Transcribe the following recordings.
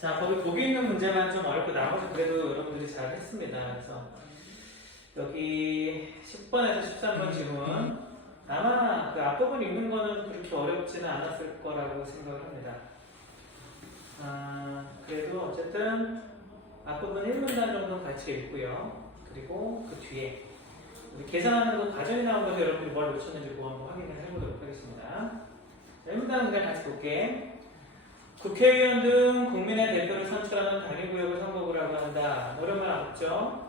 자, 거기 보기 있는 문제만 좀 어렵고 나머지 그래도 여러분들이 잘 했습니다. 그래서 여기 10번에서 13번 질문 아마 그 앞부분 읽는 거는 그렇게 어렵지는 않았을 거라고 생각을 합니다. 그래도 어쨌든 앞부분 1문단 정도는 같이 읽고요. 그리고 그 뒤에 우리 계산하는 거 과정이 나온 거죠. 여러분들이 뭘 놓쳤는지 그거 한번 확인을 해보도록 하겠습니다. 1문단은 그냥 같이 볼게. 국회의원 등 국민의 대표를 선출하는 단위구역을 선거구라고 한다. 어려운 말 없죠?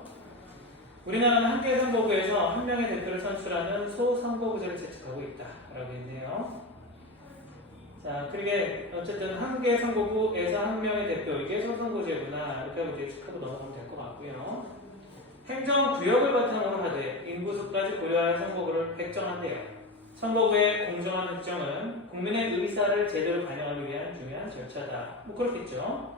우리나라는 한 개의 선거구에서 한 명의 대표를 선출하는 소선거구제를 채택하고 있다. 라고 있네요. 자, 그러게 어쨌든 한 개의 선거구에서 한 명의 대표, 이게 소선거구제구나. 이렇게 하고 이제 체크하고 넘어가면 될 것 같고요. 행정구역을 바탕으로 하되 인구수까지 고려할 선거구를 획정한대요. 선거구의 공정한 획정은 국민의 의사를 제대로 반영하기 위한 중요한 절차다. 뭐 그렇겠죠.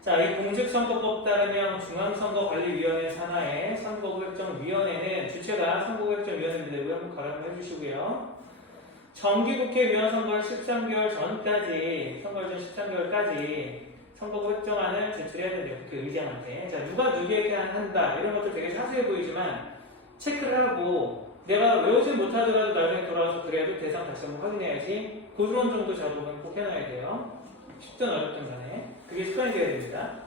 자, 이 공직선거법 따르면 중앙선거관리위원회 산하의 선거구 획정위원회는 주체가 선거구 획정위원회인데 왜 한번 가름을 해주시고요. 정기국회의원 선거 13개월 전까지, 선거 전 13개월까지 선거구 획정안을 제출해야 된대요. 국회의장한테. 자, 누가 누구에게 한다 이런 것들 되게 자세히 보이지만 체크를 하고 내가 외우지 못하더라도 나중에 돌아와서 그래도 대상 다시 한번 확인해야지. 고수론 정도 작업은 꼭 해놔야 돼요. 쉽든 어렵든 간에. 그게 습관이 되어야 됩니다.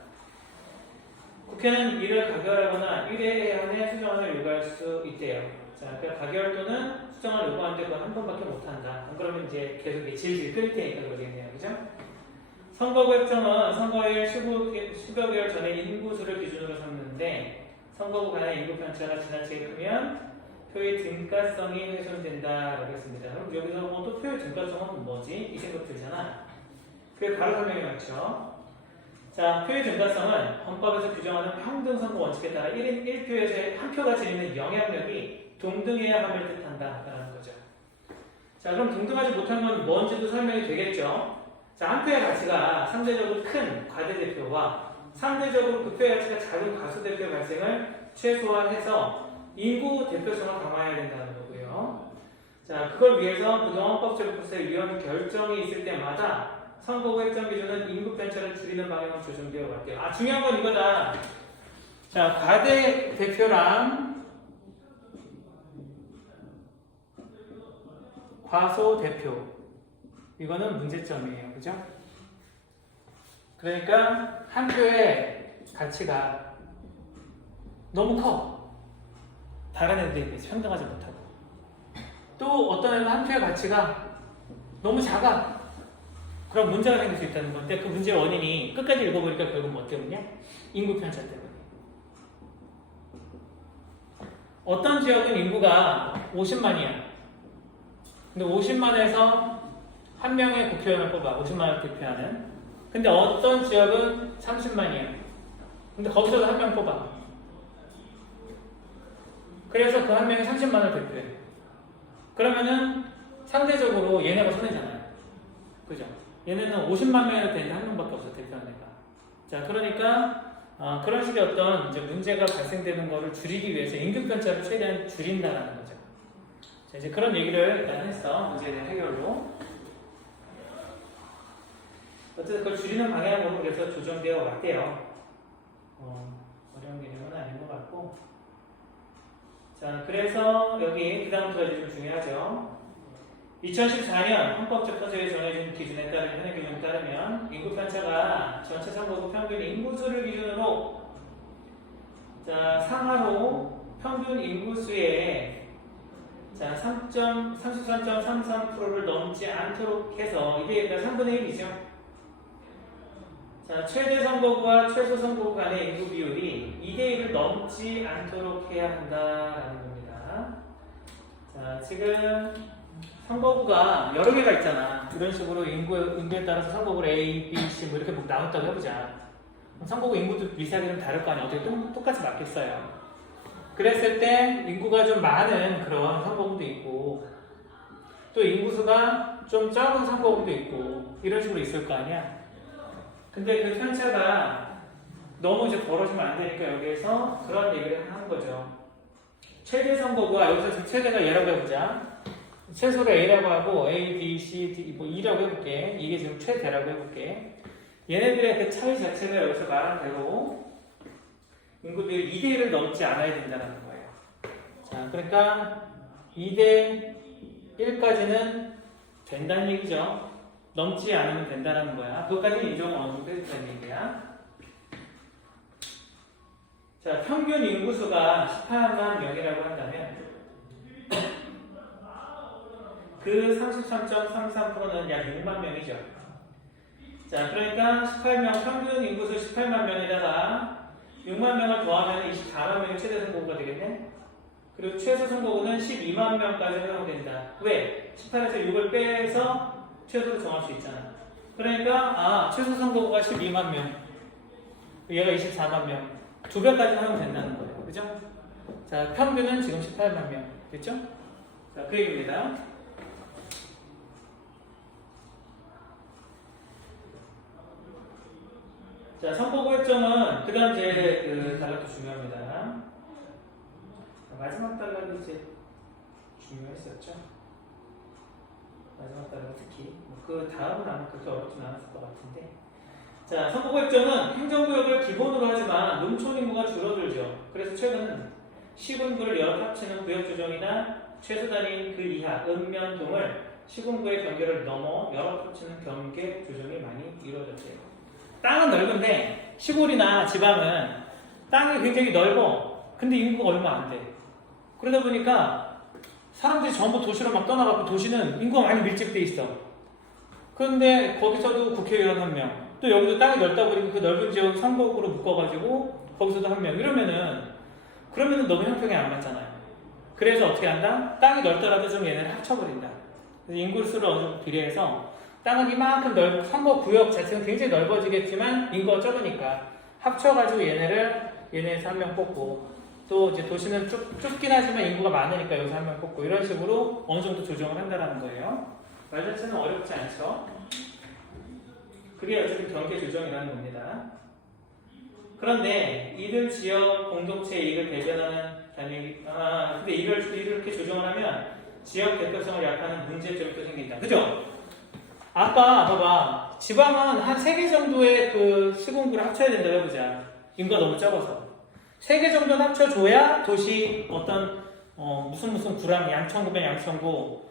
국회는 이를 가결하거나 1회 안에 수정안을 요구할 수 있대요. 자, 그러니까 가결 또는 수정안을 요구하는데 그건 한 번밖에 못한다. 안 그러면 이제 계속 질질 끌 테니까 그러겠네요. 그죠? 선거구 획정은 선거일 수백 개월 전에 인구수를 기준으로 삼는데 선거구 간의 인구 편차가 지나치게 크면 표의 등가성이 훼손된다라고 했습니다. 그럼 여기서 또 표의 등가성은 뭐지? 이 생각 들잖아. 그게 바로 설명이 맞죠. 자, 표의 등가성은 헌법에서 규정하는 평등선거 원칙에 따라 1인 1표에서 한 표가 지니는 영향력이 동등해야 함을 뜻한다라는 거죠. 자, 그럼 동등하지 못한 건 뭔지도 설명이 되겠죠. 자, 한 표의 가치가 상대적으로 큰 과대대표와 상대적으로 그 표의 가치가 작은 과소대표의 발생을 최소화해서 인구 대표성을 강화해야 된다는 거고요. 자, 그걸 위해서 그동안 헌법재판소의 위헌 결정이 있을 때마다 선거구 획정 기준은 인구 편차를 줄이는 방향으로 조정되어 왔대요. 아, 중요한 건 이거다. 자, 과대 대표랑 과소 대표. 이거는 문제점이에요. 그죠? 그러니까 한 표의 가치가 너무 커. 다른 애들에 비해서 평등하지 못하고. 또 어떤 애는 한 표의 가치가 너무 작아. 그럼 문제가 생길 수 있다는 건데 그 문제의 원인이 끝까지 읽어보니까 결국 뭐 때문이야? 인구 편차 때문에. 어떤 지역은 인구가 50만이야. 근데 50만에서 한 명의 국회의원을 뽑아. 50만을 대표하는. 근데 어떤 지역은 30만이야. 근데 거기서도 한 명 뽑아. 그래서 그 한 명이 30만을 대표해. 그러면은 상대적으로 얘네가 손해잖아요. 그죠? 얘네는 50만 명이 되는데 한 명밖에 없어, 대표하는 애가. 자, 그러니까 그런 식의 어떤 이제 문제가 발생되는 거를 줄이기 위해서 임금 편차를 최대한 줄인다는 거죠. 자, 이제 그런 얘기를 일단 했어. 문제에 대한 해결로. 어쨌든 그걸 줄이는 방향으로 그래서 조정되어 왔대요. 어려운 개념은 아닌 것 같고. 자, 그래서 여기 그 다음부터가 좀 중요하죠. 2014년 헌법재판소에 정해진 기준에 따르면, 현행 기준에 따르면 인구 편차가 전체 선거구 평균 인구수를 기준으로 자, 상하로 평균 인구수의 자, 33.33%를 넘지 않도록 해서 이게 3분의 1이죠. 자, 최대 선거구와 최소 선거구 간의 인구 비율이 2대1을 넘지 않도록 해야 한다라는 겁니다. 자, 지금 선거구가 여러 개가 있잖아. 이런 식으로 인구에 따라서 선거구를 A, B, C 뭐 이렇게 나눴다고 해보자. 선거구 인구도 미세하게 좀 다를 거 아니야. 어떻게 똑같이 맞겠어요. 그랬을 때 인구가 좀 많은 그런 선거구도 있고 또 인구수가 좀 적은 선거구도 있고 이런 식으로 있을 거 아니야. 근데 그 편차가 너무 이제 벌어지면 안 되니까 여기에서 그런 얘기를 하는 거죠. 최대 선거구가 여기서 최대가 얘라고 해보자. 최소를 A라고 하고 A, B, C, D, 뭐 E라고 해볼게. 이게 지금 최대라고 해볼게. 얘네들의 그 차이 자체가 여기서 말하는 대로 인구비율 2대 1을 넘지 않아야 된다는 거예요. 자, 그러니까 2대 1까지는 된다는 얘기죠. 넘지 않으면 된다는 거야. 그것까지는 인정을 어느 정도 해준다는 얘기야. 자, 평균 인구수가 18만 명이라고 한다면 그 33.33%는 약 6만 명이죠. 자, 그러니까 18명, 평균 인구수 18만 명에다가 6만 명을 더하면 24만 명이 최대 선거구가 되겠네? 그리고 최소 선거구는 12만 명까지 허용된다. 왜? 18에서 6을 빼서 최소로 정할 수 있잖아. 그러니까, 최소 선거구가 12만 명, 얘가 24만 명, 2배까지 허용된다는 거예요. 그죠? 자, 평균은 지금 18만 명. 됐죠? 자, 그 얘기입니다. 자, 선거구 획정은 그 다음 제 단락도 중요합니다. 마지막 단락이 이제 중요했었죠. 마지막 단락 특히 그 다음은 아마 그렇게 어렵진 않았을 것 같은데. 자, 선거구 획정은 행정구역을 기본으로 하지만 농촌 인구가 줄어들죠. 그래서 최근 시군구를 여러 합치는 구역 조정이나 최소 단위인 그 이하 읍면동을 시군구의 경계를 넘어 여러 합치는 경계 조정이 많이 이루어졌대요. 땅은 넓은데 시골이나 지방은 땅이 굉장히 넓어. 근데 인구가 얼마 안 돼. 그러다 보니까 사람들이 전부 도시로 막 떠나가고 도시는 인구가 많이 밀집돼 있어. 그런데 거기서도 국회의원 1명, 또 여기도 땅이 넓다 보니까 그 넓은 지역 선거구로 묶어가지고 거기서도 1명 그러면은 너무 형평이 안 맞잖아요. 그래서 어떻게 한다? 땅이 넓더라도 좀 얘네를 합쳐버린다. 그래서 인구수를 어느 정도 비례해서 땅은 이만큼 넓고 선거 구역 자체는 굉장히 넓어지겠지만 인구가 적으니까 합쳐가지고 얘네에서 1명 뽑고 또 이제 도시는 좁긴 하지만 인구가 많으니까 여기서 1명 뽑고 이런 식으로 어느 정도 조정을 한다는 거예요. 말 자체는 어렵지 않죠. 그게 어쨌든 경계 조정이라는 겁니다. 그런데 이들 지역 공동체 이익을 대변하는 단위, 근데 이렇게 조정을 하면 지역 대표성을 약화하는 문제점이 또 생긴다. 그죠? 아까 봐봐, 지방은 한 3개 정도의 그 시군구를 합쳐야 된다고 해보자. 인구가 너무 적어서 3개 정도는 합쳐줘야 도시 어떤 무슨 구랑 양천구면 양천구,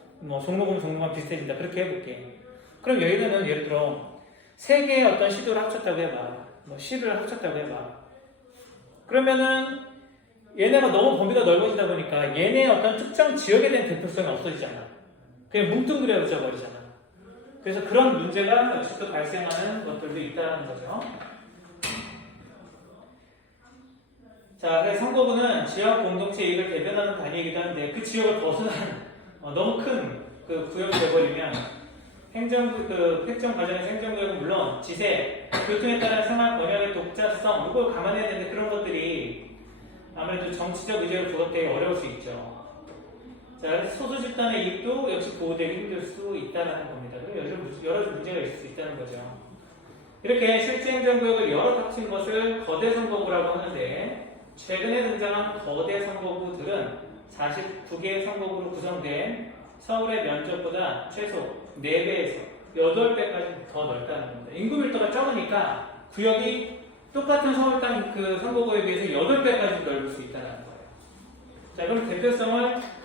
종로구면 종로구랑 비슷해진다. 그렇게 해볼게. 그럼 여기는 예를 들어 3개의 어떤 시도를 합쳤다고 해봐. 시를 합쳤다고 해봐. 그러면은 얘네가 너무 범위가 넓어지다 보니까 얘네의 어떤 특정 지역에 대한 대표성이 없어지잖아. 그냥 뭉뚱그려져 버리잖아. 그래서 그런 문제가 역시 또 발생하는 것들도 있다는 거죠. 자, 그래서 선거구는 지역 공동체 이익을 대변하는 단위이기도 한데 그 지역을 벗어난 너무 큰 그 구역이 되어버리면 획정 과정에서 행정구역은 물론 지세, 교통에 따른 생활 번역의 독자성 이걸 감안해야 되는데 그런 것들이 아무래도 정치적 의제로 부각되기 어려울 수 있죠. 자, 그래서 소수 집단의 이익도 역시 보호되기 힘들 수 있다는 겁니다. 여러 문제가 있을 수 있다는 거죠. 이렇게 실제 행정구역을 여러 합친 것을 거대 선거구라고 하는데 최근에 등장한 거대 선거구들은 49개의 선거구로 구성된 서울의 면적보다 최소 4배에서 8배까지 더 넓다는 겁니다. 인구 밀도가 적으니까 구역이 똑같은 서울 땅 그 선거구에 비해서 8배까지 넓을 수 있다는 거예요. 자, 그럼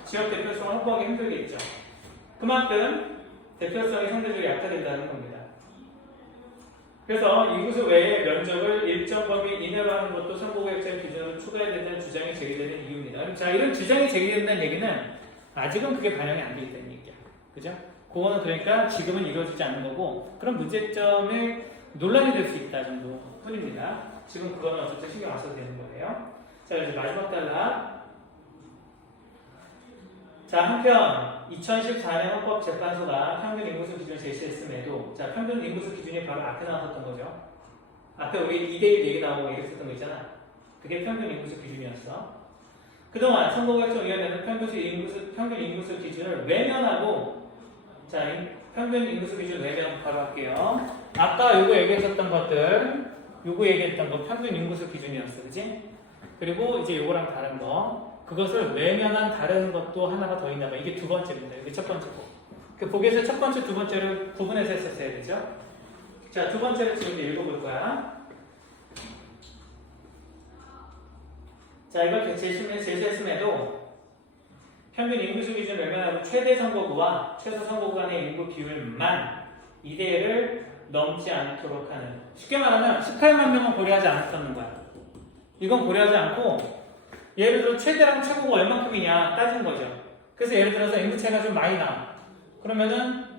지역 대표성을 확보하기 힘들겠죠. 그만큼 대표성이 상대적으로 약화된다는 겁니다. 그래서 인구수 외의 면적을 일정 범위 이내로 하는 것도 선거구역제 기준으로 추가해야 된다는 주장이 제기되는 이유입니다. 자, 이런 주장이 제기된다는 얘기는 아직은 그게 반영이 안 돼 있다는 얘기야. 그죠? 그거는 그러니까 지금은 이루어지지 않는 거고 그런 문제점이 논란이 될 수 있다 정도 뿐입니다. 지금 그거는 어쨌든 신경 안 써도 되는 거예요. 자, 이제 마지막 단락. 자, 한편 2014년 헌법재판소가 평균 인구수 기준을 제시했음에도 자, 평균 인구수 기준이 바로 앞에 나왔었던 거죠. 앞에 우리 2대1 얘기 나오고 얘기했었던 거 있잖아. 그게 평균 인구수 기준이었어. 그동안 선거구역정위원회는 평균 인구수 기준을 외면하고 자, 평균 인구수 기준 외면 바로 할게요. 아까 요거 얘기했었던 것들 요거 얘기했던 거 평균 인구수 기준이었어. 그치? 그리고 이제 요거랑 다른 거 그것을 외면한 다른 것도 하나가 더 있나 봐. 이게 두 번째입니다. 이게 첫 번째고 그 보기에서 첫 번째, 두 번째를 구분해서 했었어야 되죠? 자, 두 번째로 지금 이제 읽어볼 거야. 자, 이걸 제시했음에도 평균 인구수 기준 외면하고 최대 선거구와 최소 선거구 간의 인구 비율만 2대1을 넘지 않도록 하는. 쉽게 말하면 18만 명은 고려하지 않았다는 거야. 이건 고려하지 않고 예를 들어 최대랑 최고가 얼마큼이냐 따진 거죠. 그래서 예를 들어서 인구 차이가 좀 많이 나. 그러면은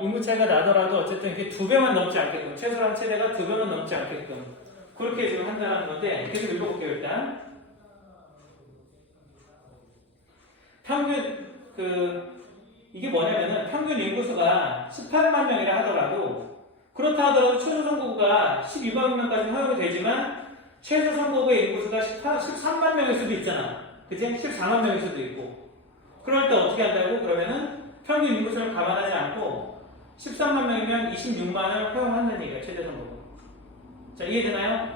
인구 차이가 나더라도 어쨌든 이게 2배만 넘지 않게끔, 최소랑 최대가 2배만 넘지 않게끔 그렇게 지금 한다는 건데, 계속 읽어볼게요. 일단 평균 이게 뭐냐면은 평균 인구수가 18만 명이라 하더라도, 그렇다 하더라도 최소 선거구가 12만 명까지 허용이 되지만 최소 선거구의 인구수가 13만 명일 수도 있잖아. 그치? 14만 명일 수도 있고. 그럴 때 어떻게 한다고? 그러면은 평균 인구수를 감안하지 않고 13만 명이면 26만을 허용한다는 얘기야. 최대 선거구. 자, 이해되나요?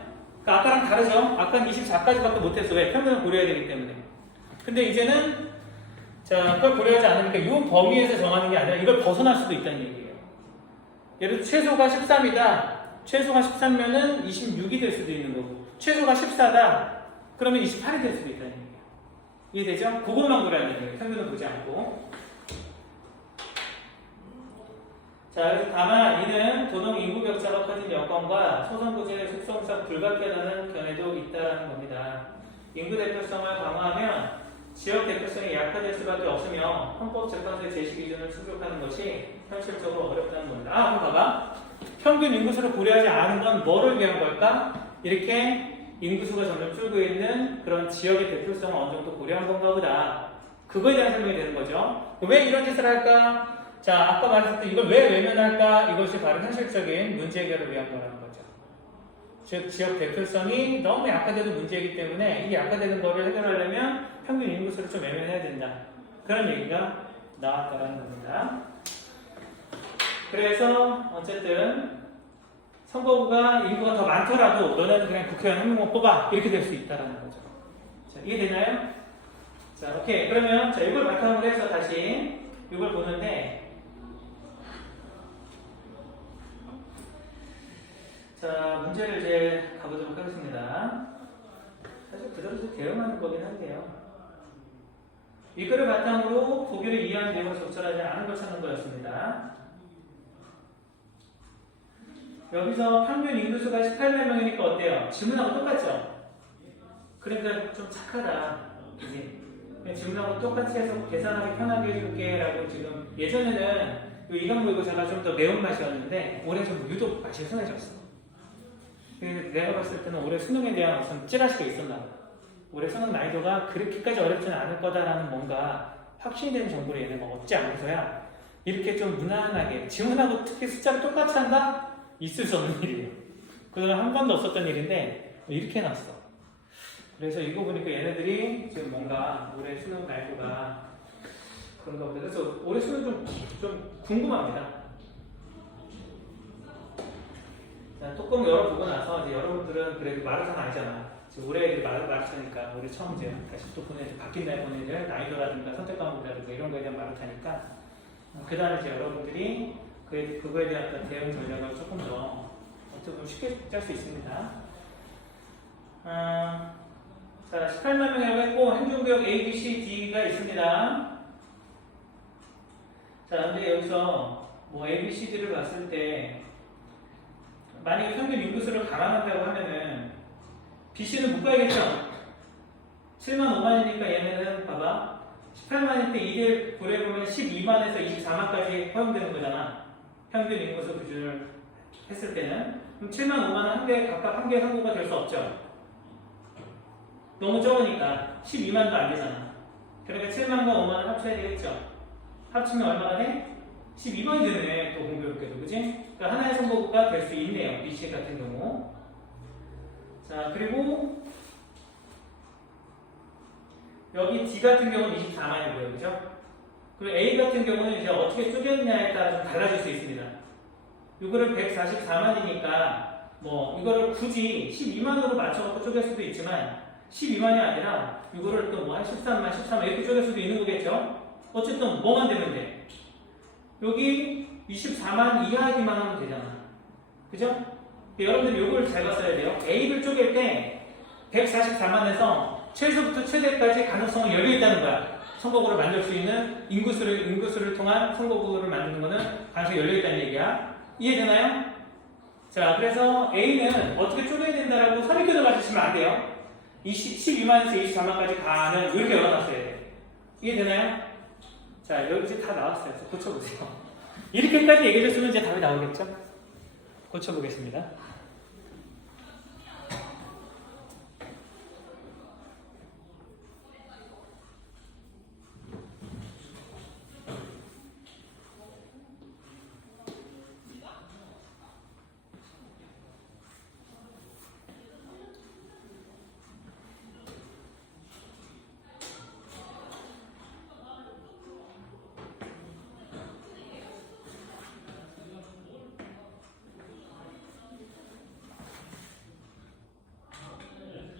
그러니까 아까랑 다르죠? 아까는 24까지밖에 못했어. 왜? 평균을 고려해야 되기 때문에. 근데 이제는 자, 그걸 고려하지 않으니까 이 범위에서 정하는 게 아니라 이걸 벗어날 수도 있다는 얘기예요. 예를 들어 최소가 13이다. 최소가 13면은 26이 될 수도 있는 거고, 최소가 14다. 그러면 28이 될 수도 있다는 얘기예요. 이해되죠? 그것만 고려하는 얘기예요. 평균을 보지 않고. 자, 그래서 다만 이는 도농 인구 격차가 커진 여건과 소선구제의 속성상 불가피하다는 견해도 있다는 겁니다. 인구 대표성을 강화하면 지역 대표성이 약화될 수밖에 없으며 헌법재판소의 제시 기준을 충족하는 것이 현실적으로 어렵다는 겁니다. 그럼 봐봐. 평균 인구수를 고려하지 않은 건 뭐를 위한 걸까? 이렇게 인구수가 점점 줄고 있는 그런 지역의 대표성을 어느 정도 고려한 건가 보다. 그거에 대한 설명이 되는 거죠. 왜 이런 짓을 할까? 자, 아까 말했을 때 이걸 왜 외면할까? 이것이 바로 현실적인 문제 해결을 위한 거라는 거죠. 즉, 지역 대표성이 너무 약화되는 문제이기 때문에 이 약화되는 거를 해결하려면 평균 인구수를 좀 외면해야 된다. 그런 얘기가 나왔다라는 겁니다. 그래서 어쨌든 선거구가 인구가 더 많더라도 너네는 그냥 국회의원 한 명만 뽑아. 이렇게 될 수 있다라는 거죠. 자, 이해되나요? 자, 오케이. 그러면 자, 이걸 바탕으로 해서 다시 이걸 보는데, 자, 문제를 이제 가보도록 하겠습니다. 사실 그대로 대응하는 거긴 한데요. 이거를 바탕으로 보기를 이해하는 내용을 적절하지 않은 걸 찾는 거였습니다. 여기서 평균 인구수가 18만 명이니까 어때요? 질문하고 똑같죠? 그러니까 좀 착하다. 그치? 질문하고 똑같이 해서 계산하기 편하게 해줄게 라고. 지금 예전에는 이 과목이고 제가 좀 더 매운맛이었는데 올해 좀 유독 맛이 순해졌어. 내가 봤을 때는 올해 수능에 대한 무슨 찌라시가 있었나 봐. 올해 수능 난이도가 그렇게까지 어렵지는 않을 거다라는 뭔가 확신이 되는 정보를 얘네가 얻지 않고서야 이렇게 좀 무난하게, 질문하고 특히 숫자를 똑같이 한다? 있을 수 없는 일이에요. 그동안 한 번도 없었던 일인데 이렇게 해놨어. 그래서 이거 보니까 얘네들이 지금 뭔가 올해 수능 난이도가 그런가 보다. 그래서 올해 수능 좀 궁금합니다. 자, 뚜껑 열어보고 나서 이제 여러분들은 그래도 마라톤 아니잖아. 지금 올해 애들이 마라톤이니까 올해 처음 이제 다시 또 보내들, 바뀐 날 보내들 난이도라든가 선택 과목이라든가 이런 거에 대한 마라톤이니까 그 다음에 이제 여러분들이 그거에 대한 어떤 대응 전략을 조금 더 어떻게 보면 쉽게 짤 수 있습니다. 자, 18만 명이라고 했고 행정구역 A, B, C, D가 있습니다. 자, 근데 여기서 뭐 A, B, C, D를 봤을 때 만약에 평균 인구수를 감안한다고 하면은 BC는 묶어야겠죠? 7만 5만이니까 얘네는 봐봐. 18만일 때 2대1 고려해보면 12만에서 24만까지 허용되는 거잖아. 평균 인구수 기준을 했을 때는. 그럼 7만 5만은 각각 한 개의 선거가 될 수 없죠. 너무 적으니까 12만도 안 되잖아. 그러니까 7만과 5만을 합쳐야 되겠죠. 합치면 얼마가 돼? 12만이 되네. 또 공교롭게도, 그지? 그러니까 하나의 선거구가 될 수 있네요. BC 같은 경우. 자, 그리고 여기 D 같은 경우는 24만이고요. 그죠? 그리고 A 같은 경우는 이제 어떻게 쪼개느냐에 따라 좀 달라질 수 있습니다. 이거를 144만이니까 뭐 이거를 굳이 12만으로 맞춰갖고 쪼갤 수도 있지만 12만이 아니라 이거를 또 뭐 한 13만, 14만 이렇게 쪼갤 수도 있는 거겠죠? 어쨌든 뭐만 되면 돼? 여기 24만 이하기만 하면 되잖아. 그죠? 여러분들 요걸 잘 봤어야 돼요. A를 쪼갤 때 144만에서 최소부터 최대까지 가능성은 열려있다는 거야. 선거구를 만들 수 있는 인구수를 통한 선거구를 만드는 거는 가능성이 열려있다는 얘기야. 이해되나요? 자, 그래서 A는 어떻게 쪼개야 된다라고 선입견을 가지시면 안 돼요. 12만에서 24만까지 가는 이렇게 열어놨어야 돼. 이해되나요? 자, 여기 이제 다 나왔어요. 그래서 고쳐보세요. 이렇게까지 얘기해줬으면 이제 답이 나오겠죠? 고쳐보겠습니다.